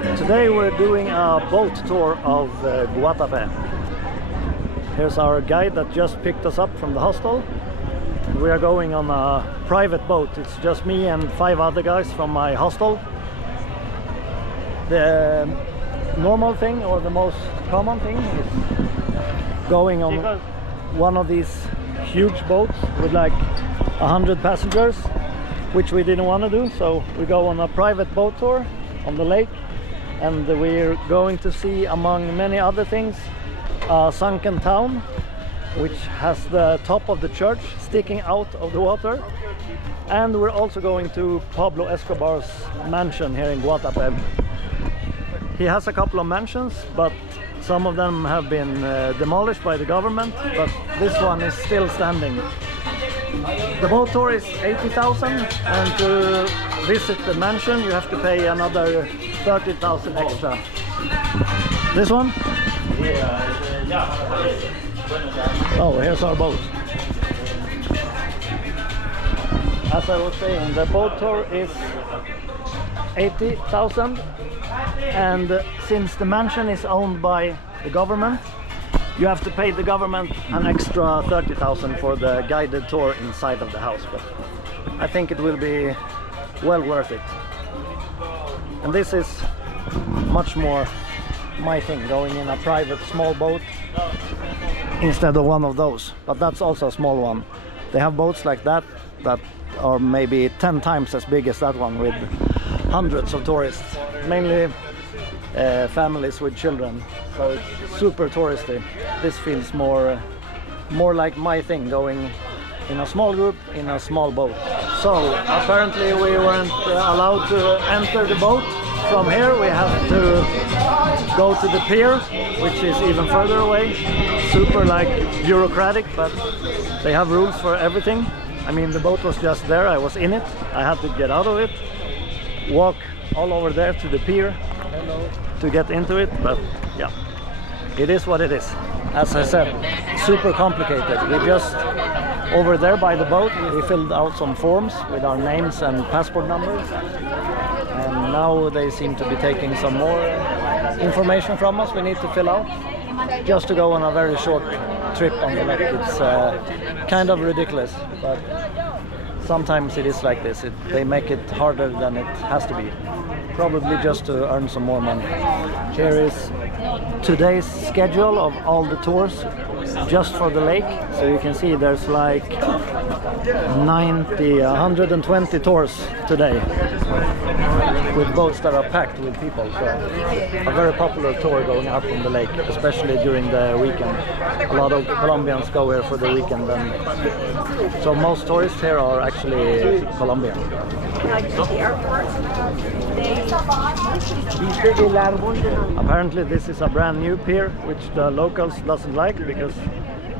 Today we're doing a boat tour of Guatape. Here's our guide that just picked us up from the hostel. We are going on a private boat. It's just me and 5 other guys from my hostel. The normal thing, or the most common thing, is going on one of these huge boats with like 100 passengers, which we didn't want to do, so we go on a private boat tour on the lake, and we're going to see, among many other things, a sunken town which has the top of the church sticking out of the water, and we're also going to Pablo Escobar's mansion here in Guatape. He has a couple of mansions, but some of them have been demolished by the government, but this one is still standing. The boat tour is 80,000, and to visit the mansion you have to pay another 30,000 extra. This one? Oh, here's our boat. As I was saying, the boat tour is 80,000, and since the mansion is owned by the government, you have to pay the government an extra 30,000 for the guided tour inside of the house, but I think it will be well worth it. And this is much more my thing, going in a private small boat instead of one of those, but that's also a small one. They have boats like that that are maybe 10 times as big as that one, with hundreds of tourists, mainly families with children, so it's super touristy. This feels more like my thing, going in a small group in a small boat. So apparently we weren't allowed to enter the boat from here. We have to go to the pier, which is even further away. Super like bureaucratic, but they have rules for everything. I mean, the boat was just there, I was in it, I had to get out of it, walk all over there to the pier to get into it, but yeah, it is what it is. As I said, super complicated. We just, over there by the boat, we filled out some forms with our names and passport numbers, and now they seem to be taking some more information from us we need to fill out, just to go on a very short trip on the lake. It's kind of ridiculous, but sometimes it is like this. They make it harder than it has to be, probably just to earn some more money. Here is today's schedule of all the tours just for the lake. So you can see there's like 120 tours today, with boats that are packed with people. So a very popular tour going out on the lake, especially during the weekend. A lot of Colombians go here for the weekend, and so most tourists here are actually Colombian. Apparently this is a brand new pier, which the locals doesn't like because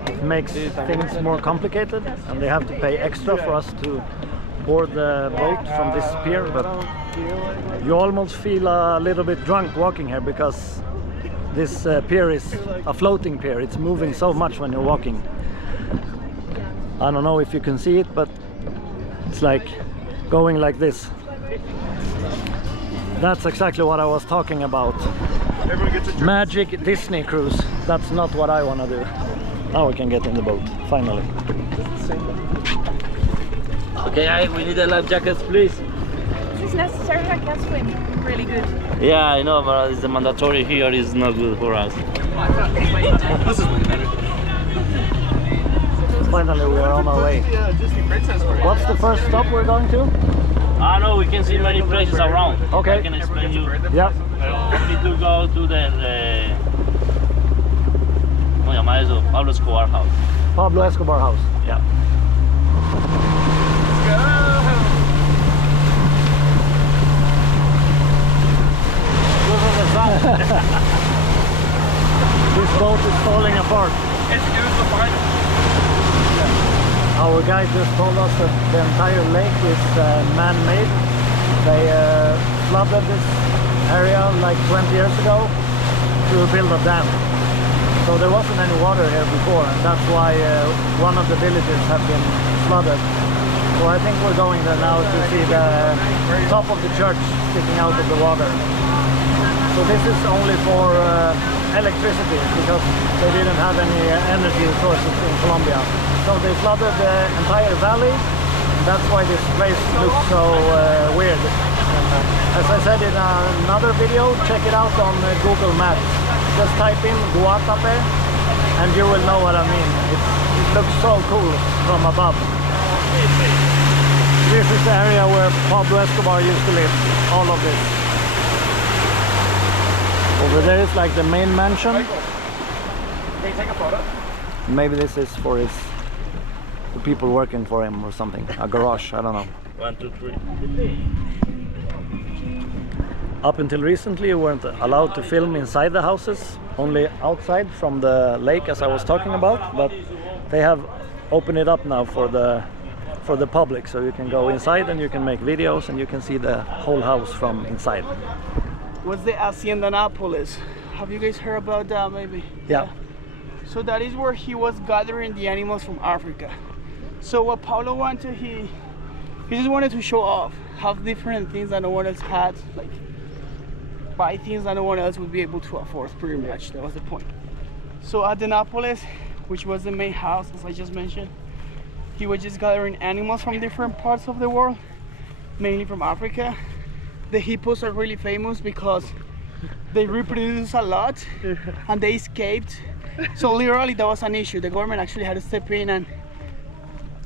it makes things more complicated, and they have to pay extra for us to board the boat from this pier. But you almost feel a little bit drunk walking here, because this pier is a floating pier. It's moving so much when you're walking. I don't know if you can see it, but it's like going like this. That's exactly what I was talking about. Magic Disney cruise. That's not what I want to do. Now we can get in the boat, finally. Okay, we need a life jackets, please. This is necessary, I can't swim really good. Yeah, I know, but it's mandatory here, is not good for us. This is way better. Finally, we are on our way. What's the first stop we're going to? Ah, no, we can see many places around. Okay. I can explain you. Yeah. We need to go to the ¿cómo se llama eso? Pablo Escobar house. Pablo Escobar house. Yeah. This boat is falling apart. Our guide just told us that the entire lake is man-made. They flooded this area like 20 years ago to build a dam. So there wasn't any water here before, and that's why one of the villages have been flooded. So I think we're going there now to see the top of the church sticking out of the water. So this is only for electricity because they didn't have any energy sources in Colombia. So they flooded the entire valley. That's why this place looks so weird. And, as I said in another video, check it out on Google Maps. Just type in Guatape and you will know what I mean. It looks so cool from above. This is the area where Pablo Escobar used to live, all of this. Over there is like the main mansion. Can you take a photo? Maybe this is for the people working for him or something. A garage, I don't know. 1, 2, 3. Up until recently you weren't allowed to film inside the houses, only outside from the lake as I was talking about, but they have opened it up now for the public, so you can go inside and you can make videos and you can see the whole house from inside. What's the Hacienda Nápoles? Have you guys heard about that maybe? Yeah. So that is where he was gathering the animals from Africa. So what Pablo wanted, he just wanted to show off, have different things that no one else had, like buy things that no one else would be able to afford, pretty much. That was the point. So at the Nápoles, which was the main house, as I just mentioned, he was just gathering animals from different parts of the world, mainly from Africa. The hippos are really famous because they reproduce a lot and they escaped. So literally that was an issue. The government actually had to step in and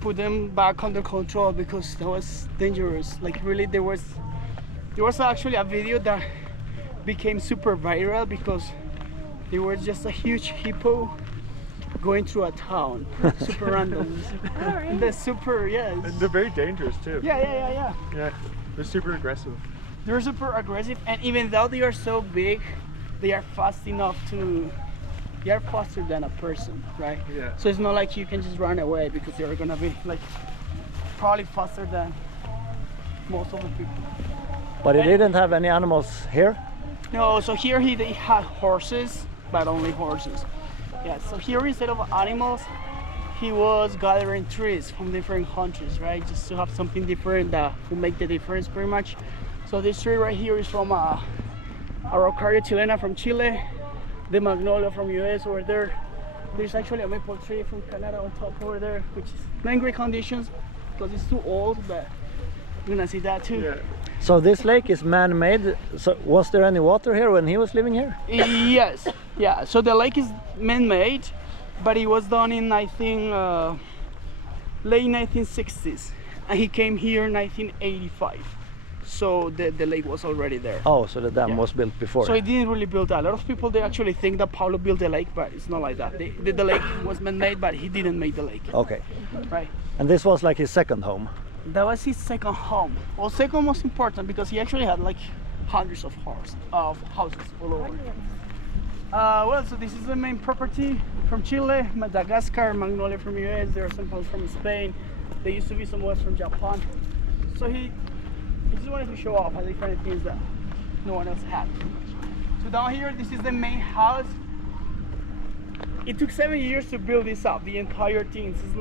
put them back under control because that was dangerous. Like really there was actually a video that became super viral because there was just a huge hippo going through a town, super random. And they're super, yeah. And they're very dangerous too. Yeah. Yeah, they're super aggressive. They're super aggressive, and even though they are so big, they are fast enough to. They are faster than a person, right? Yeah. So it's not like you can just run away because they're gonna be like probably faster than most of the people. But he didn't have any animals here? No, so here they had horses, but only horses. Yeah, so here instead of animals, he was gathering trees from different countries, right? Just to have something different that will make the difference pretty much. So this tree right here is from Araucaria chilena from Chile, the magnolia from US over there. There's actually a maple tree from Canada on top over there, which is not in great conditions because it's too old, but you're gonna see that too. Yeah. So this lake is man-made. So was there any water here when he was living here? Yes, yeah. So the lake is man-made, but it was done in I think late 1960s, and he came here in 1985. So the lake was already there. Oh, so the dam was built before. So he didn't really build that. A lot of people they actually think that Pablo built the lake, but it's not like that. The lake was man-made, but he didn't make the lake. Okay. Right. And this was like his second home. That was his second home. Well, second most important because he actually had like hundreds of houses all over. Well, so this is the main property from Chile, Madagascar, magnolia from US. There are some homes from Spain. There used to be some ones from Japan. So he just wanted to show off different things that no one else had. So down here, this is the main house. It took 7 years to build this up, the entire thing, since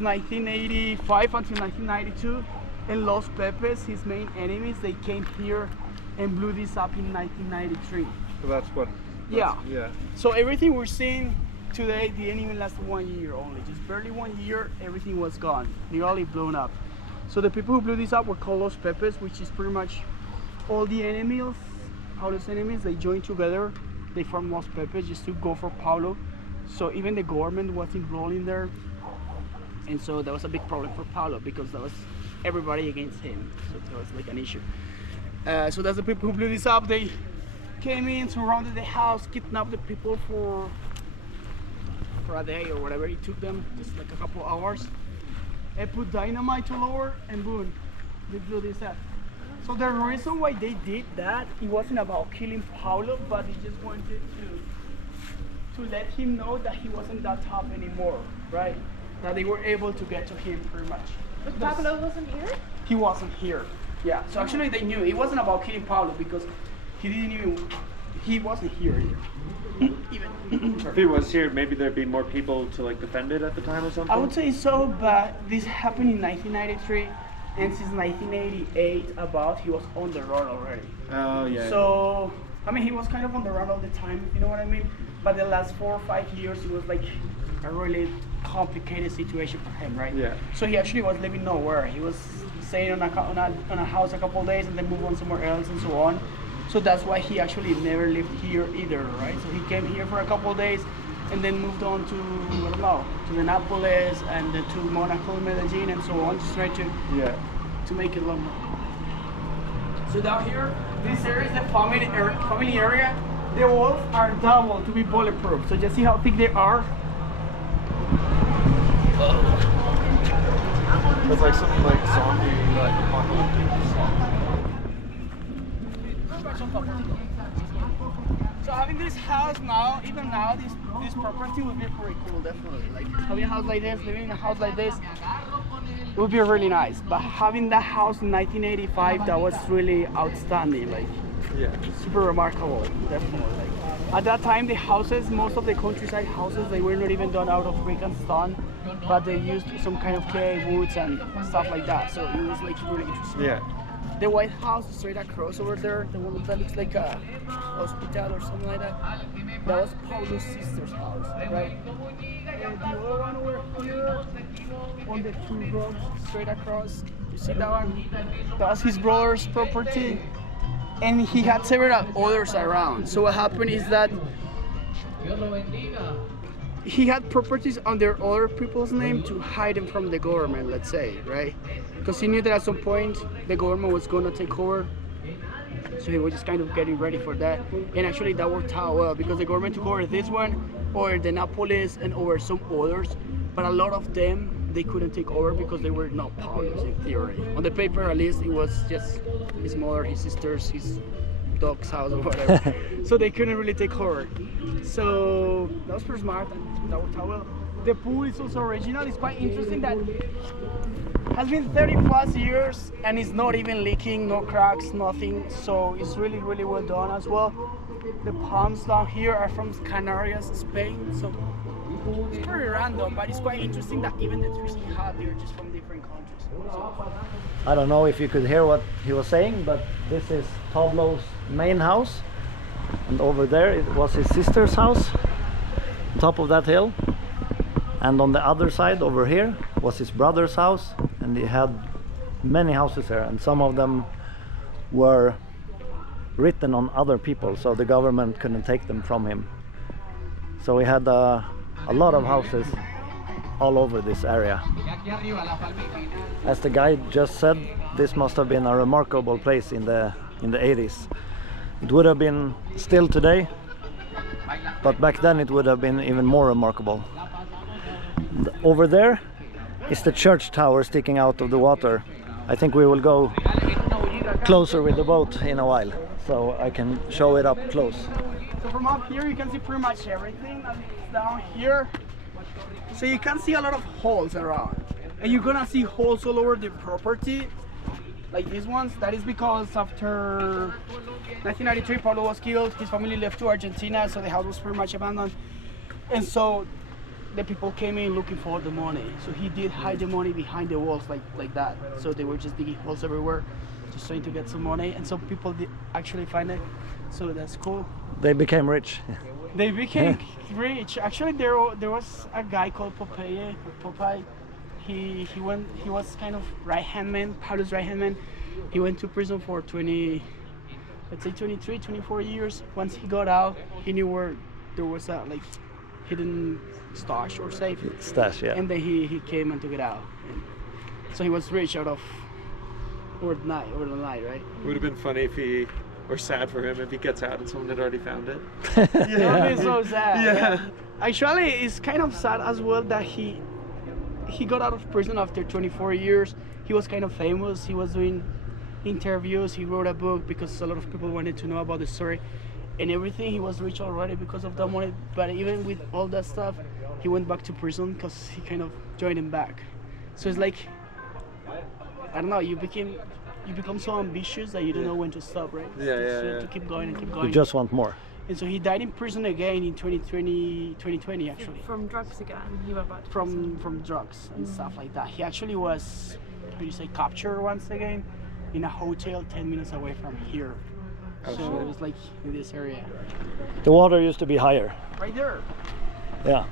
1985 until 1992. And Los Pepes, his main enemies, they came here and blew this up in 1993. So that's what. Yeah. Yeah. So everything we're seeing today didn't even last 1 year only, just barely 1 year, everything was gone, nearly blown up. So the people who blew this up were called Los Pepes, which is pretty much all the enemies, Paulo's enemies, they joined together, they formed Los Pepes just to go for Pablo. So even the government was involved in there, and so that was a big problem for Pablo because that was everybody against him, so that was like an issue. So that's the people who blew this up. They came in, surrounded the house, kidnapped the people for a day or whatever it took them, just like a couple hours, and put dynamite all over, and boom, they blew this up. So the reason why they did that, it wasn't about killing Pablo, but they just wanted to let him know that he wasn't that tough anymore, right? That they were able to get to him pretty much. But Pablo wasn't here? He wasn't here. Yeah, so actually they knew it wasn't about killing Pablo because he wasn't here either. Even. If he was here, maybe there'd be more people to like defend it at the time or something. I would say so, but this happened in 1993, and since 1988 about he was on the run already. Oh yeah. So I mean he was kind of on the run all the time, if you know what I mean. But the last 4 or 5 years it was like a really complicated situation for him, right? Yeah. So he actually was living nowhere. He was staying on a house a couple of days and then move on somewhere else and so on. So that's why he actually never lived here either, right? So he came here for a couple of days and then moved on to, I don't know, to the Nápoles and then to Monaco, Medellin and so on, just trying to make it longer. So down here, this area is the family area. The walls are double to be bulletproof. So just see how thick they are. It's like something like zombie, like apocalyptic. So having this house now, even now, this property would be pretty cool, definitely. Like having a house like this, living in a house like this, would be really nice. But having that house in 1985, that was really outstanding. Like, Yeah. super remarkable, definitely. Like, at that time, the houses, most of the countryside houses, they were not even done out of brick and stone, but they used some kind of clay, woods, and stuff like that. So it was like really interesting. Yeah. The White House straight across over there, the one that looks like a hospital or something like that, that was Pablo's sister's house, right? And the other one over here, on the 2 roads straight across, you see that one? That was his brother's property, and he had several others around. So what happened is that he had properties under other people's name to hide them from the government, let's say, right? Because he knew that at some point the government was going to take over, so he was just kind of getting ready for that. And actually that worked out well, because the government took over this one, or the Nápoles, and over some others, but a lot of them they couldn't take over because they were not Pablo's in theory. On the paper, at least, it was just his mother, his sisters, his dog's house or whatever. So they couldn't really take over. So that was pretty smart, and that worked out well. The pool is also original. It's quite interesting that has been 30 plus years and it's not even leaking, no cracks, nothing. So it's really, really well done as well. The palms down here are from Canarias, Spain. So it's pretty random, but it's quite interesting that even the trees he had, they're just from different countries. So, I don't know if you could hear what he was saying, but this is Pablo's main house, and over there it was his sister's house on top of that hill, and on the other side over here was his brother's house, and he had many houses there, and some of them were written on other people, so the government couldn't take them from him. So he had a lot of houses all over this area. As the guide just said, this must have been a remarkable place in the 80s. It would have been still today, but back then it would have been even more remarkable. Over there is the church tower sticking out of the water. I think we will go closer with the boat in a while, so I can show it up close. So from up here you can see pretty much everything, and down here, so you can see a lot of holes around, and you're gonna see holes all over the property, like these ones. That is because after 1993 Pablo was killed, his family left to Argentina, so the house was pretty much abandoned, and so the people came in looking for the money. So he did hide the money behind the walls like that. So they were just digging holes everywhere, just trying to get some money, and some people did actually find it. So that's cool. They became rich. They became rich. Actually, there was a guy called Popeye. He was kind of right-hand man, Pablo's right-hand man. He went to prison for 23, 24 years. Once he got out, he knew where there was a like hidden stash or safe. Stash, yeah. And then he came and took it out. And so he was rich out of over the night, right? It would have been funny if he, or sad for him if he gets out and someone had already found it. That would be so sad. Yeah. Actually, it's kind of sad as well that he got out of prison after 24 years. He was kind of famous. He was doing interviews. He wrote a book because a lot of people wanted to know about the story and everything. He was rich already because of that money. But even with all that stuff, he went back to prison because he kind of joined him back. So it's like, I don't know, you become so ambitious that you don't know when to stop, right? Yeah. To keep going and keep going. You just want more. And so he died in prison again in 2020 actually. From drugs again. He went back to From drugs and stuff like that. He actually was, how you say, captured once again in a hotel 10 minutes away from here. Oh, So shit. it was like in this area. The water used to be higher. Right there. Yeah.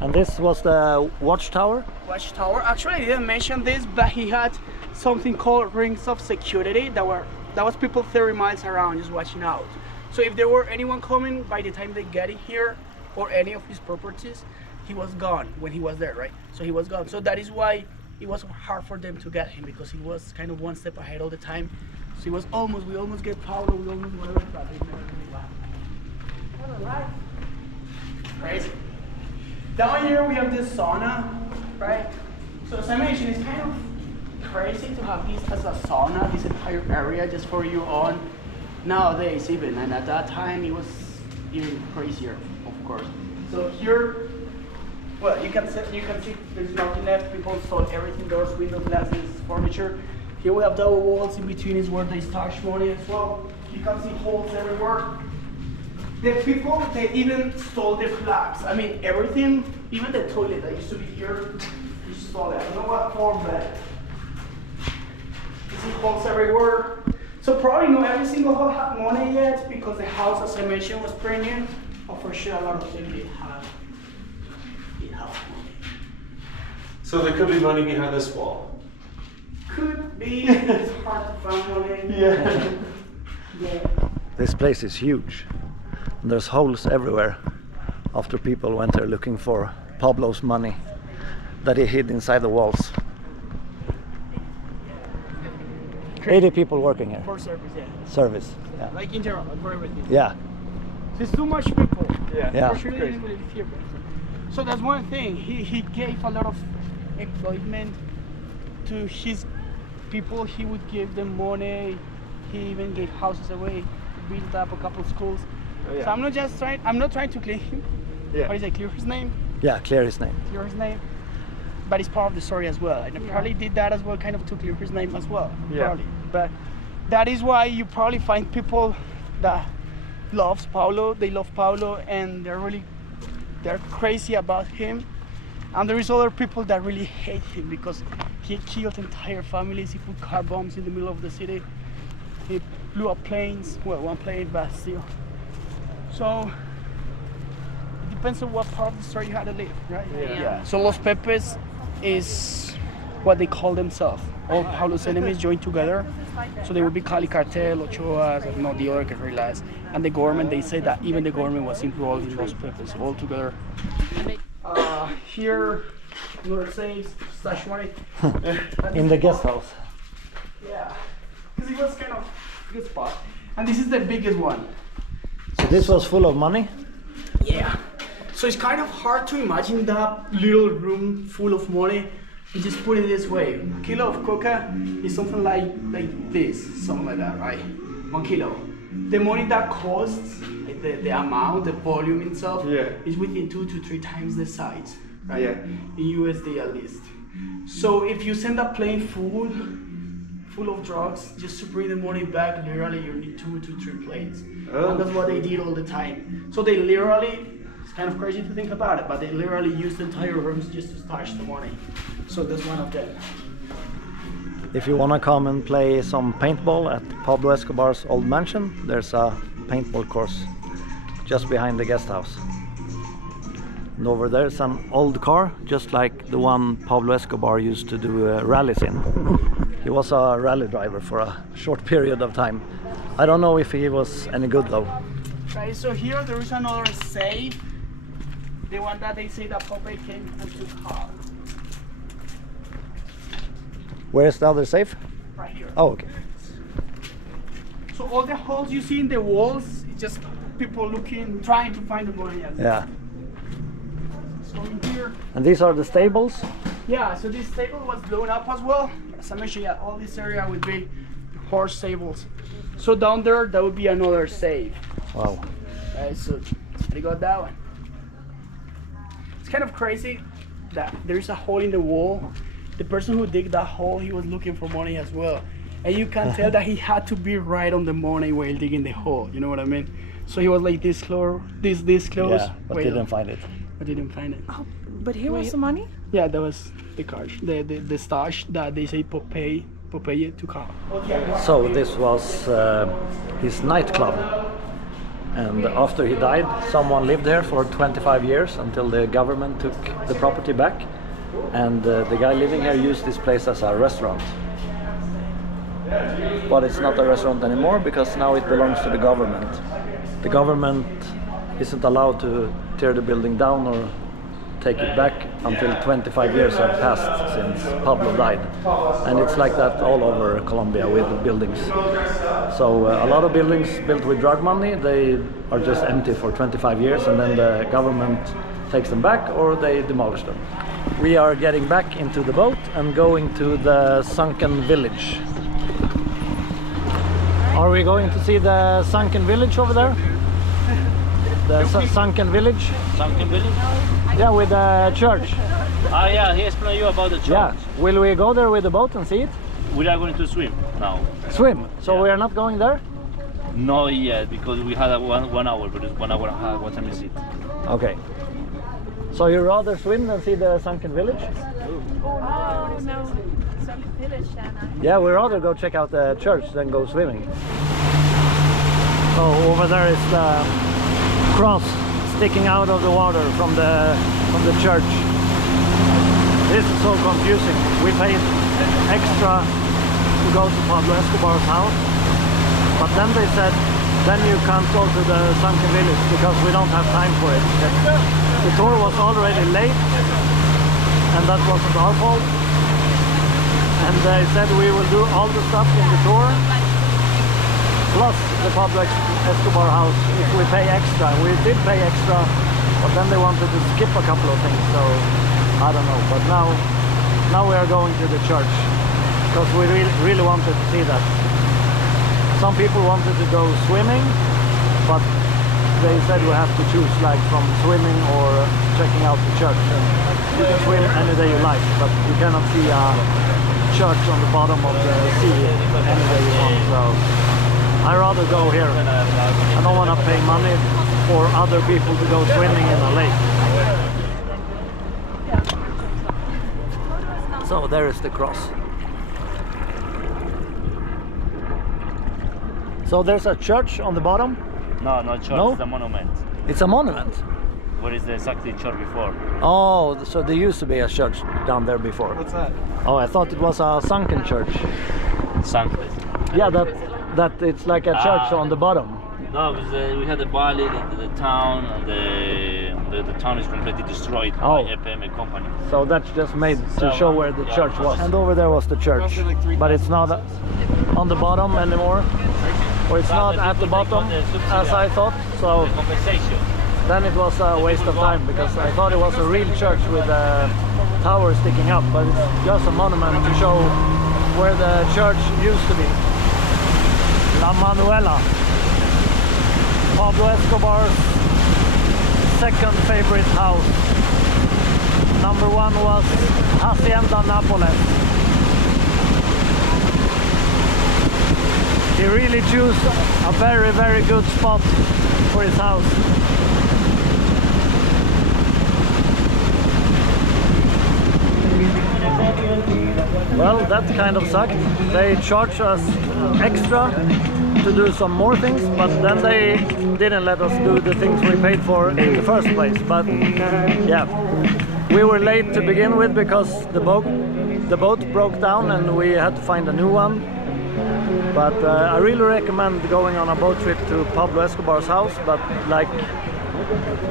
And this was the watchtower? Watchtower. Actually, I didn't mention this, but he had something called rings of security that was people 30 miles around just watching out. So if there were anyone coming by the time they get in here or any of his properties, he was gone when he was there, right? So he was gone. So that is why it was hard for them to get him, because he was kind of one step ahead all the time. So he was we almost get Pablo, we almost whatever, but they never really got him. Alright. Crazy. Down here we have this sauna, right? So as I mentioned, it's kind of crazy to have this as a sauna, this entire area just for you on nowadays even, and at that time it was even crazier, of course. So here, well, you can see there's nothing left. People installed everything, doors, window glasses, furniture. Here we have double walls. In between is where they stash money as well. You can see holes everywhere. The people, they even stole the flags. I mean, everything, even the toilet that used to be here, you stole it. I don't know what form, but you see holes everywhere. So probably not every single house had money yet, because the house, as I mentioned, was brand new. But for sure, a lot of them did have money. So there could be money behind this wall. Could be. It's hard to find money. Yeah. Yeah. This place is huge. And there's holes everywhere after people went there looking for Pablo's money that he hid inside the walls. 80 people working here. For service, yeah. Service. Yeah. Like in general, for everything. Yeah. There's too much people. Yeah. For sure, they didn't really fear them. So that's one thing. He gave a lot of employment to his people. He would give them money. He even gave houses away. He built up a couple of schools. Oh, yeah. So I'm not trying to clear him. Yeah. What is it? Clear his name? Yeah, clear his name. Clear his name. But it's part of the story as well. And I probably did that as well, kind of to clear his name as well. Yeah. Probably. But that is why you probably find people that loves Pablo, they love Pablo, and they're crazy about him. And there is other people that really hate him because he killed entire families. He put car bombs in the middle of the city. He blew up planes, well, one plane, but still. So it depends on what part of the story you had to live, right? Yeah. So Los Pepes is what they call themselves. All Pablo's enemies joined together. So they would be Cali Cartel, Ochoa, the other guerrillas. And the government, they say that even the government was involved in Los Pepes all together. Here, another safe, stash money. In the guest house. Yeah, because it was kind of a good spot. And this is the biggest one. So this was full of money? Yeah. So it's kind of hard to imagine that little room full of money. And just put it this way: a kilo of coca is something like this, something like that, right? 1 kilo. The money that costs, like the amount, the volume itself, is within 2 to 3 times the size, right? Yeah. In USD at least. So if you send a plane full of drugs, just to bring the money back, literally you need 2 to 3 planes. Oh. And that's what they did all the time. So they literally, it's kind of crazy to think about it, but they literally used entire rooms just to stash the money. So that's one of them. If you want to come and play some paintball at Pablo Escobar's old mansion, there's a paintball course just behind the guest house. And over there is an old car, just like the one Pablo Escobar used to do rallies in. He was a rally driver for a short period of time. I don't know if he was any good though. Right, so here there is another safe. The one that they say that Popeye came and took out. Where is the other safe? Right here. Oh, okay. So all the holes you see in the walls, it's just people looking, trying to find the money. Yeah. So in here, And these are the stables? yeah, so this stable was blown up as well. As I mentioned, yeah, all this area would be horse stables. So down there, that would be another safe. Wow. Right, so they got that one. It's kind of crazy that there's a hole in the wall. The person who dig that hole, he was looking for money as well. And you can tell that he had to be right on the money while digging the hole, you know what I mean? So he was like this close, this close. Yeah, but Wait, didn't find it. But didn't find it. Oh, but here was the money? Yeah, that was the car, the stash that they say Popeye took out. So this was his nightclub, and after he died, someone lived here for 25 years until the government took the property back, and the guy living here used this place as a restaurant. But it's not a restaurant anymore because now it belongs to the government. The government isn't allowed to tear the building down or take it back until 25 years have passed since Pablo died. And it's like that all over Colombia with buildings. So a lot of buildings built with drug money, they are just empty for 25 years, and then the government takes them back or they demolish them. We are getting back into the boat and going to the sunken village. Are we going to see the sunken village over there? The sunken village? Sunken village? Yeah, with the church. Ah, yeah, he explained you about the church. Yeah. Will we go there with the boat and see it? We are going to swim now. Swim? So Yeah. we are not going there? Not yet, because we had a one hour, but it's 1 hour and a half. What time is it? Okay. So you rather swim than see the sunken village? Oh no, some village then. Yeah, we rather go check out the church than go swimming. So over there is the cross sticking out of the water from the church. This is so confusing. We paid extra to go to Pablo Escobar's house, but then they said, then you can't go to the sunken village because we don't have time for it. The tour was already late, and that wasn't our fault. And they said we will do all the stuff in the tour, plus the Pablo Escobar house if we pay extra. We did pay extra, but then they wanted to skip a couple of things, so I don't know. But now we are going to the church because we really wanted to see that. Some people wanted to go swimming, but they said we have to choose, like from swimming or checking out the church. And you can swim any day you like, but you cannot see a church on the bottom of the sea any day you want. So I rather go here. I don't want to pay money for other people to go swimming in a lake. So there is the cross. So there's a church on the bottom? No, not church, No? it's a monument. It's a monument. Where is the exactly church before? Oh, so there used to be a church down there before. What's that? Oh, I thought it was a sunken church. Sunken. Yeah, that it's like a church on the bottom. No, because we had the valley, the town, and the town is completely destroyed Oh. by EPM company. So that's just made to show where the Yeah. church was. And over there was the church. But it's not on the bottom anymore. Or it's not at the bottom as I thought. So The compensation. then it was a waste of time because I thought it was a real church with a tower sticking up. But it's just a monument to show where the church used to be. La Manuela. Pablo Escobar's second favorite house. Number one was Hacienda Nápoles. He really chose a very, very good spot for his house. Well, that kind of sucked. They charged us extra to do some more things, but then they didn't let us do the things we paid for in the first place. But yeah, we were late to begin with because the boat broke down and we had to find a new one. But I really recommend going on a boat trip to Pablo Escobar's house, but like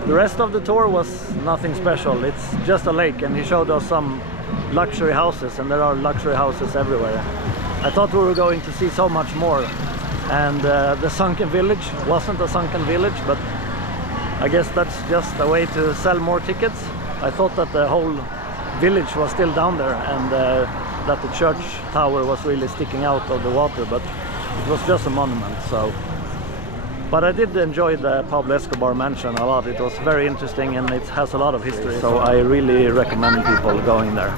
the rest of the tour was nothing special. It's just a lake, and he showed us some luxury houses, and there are luxury houses everywhere. I thought we were going to see so much more, and the sunken village wasn't a sunken village, but I guess that's just a way to sell more tickets. I thought that the whole village was still down there, and that the church tower was really sticking out of the water, but it was just a monument. So, but I did enjoy the Pablo Escobar mansion a lot. It was very interesting and it has a lot of history, so I really recommend people going there.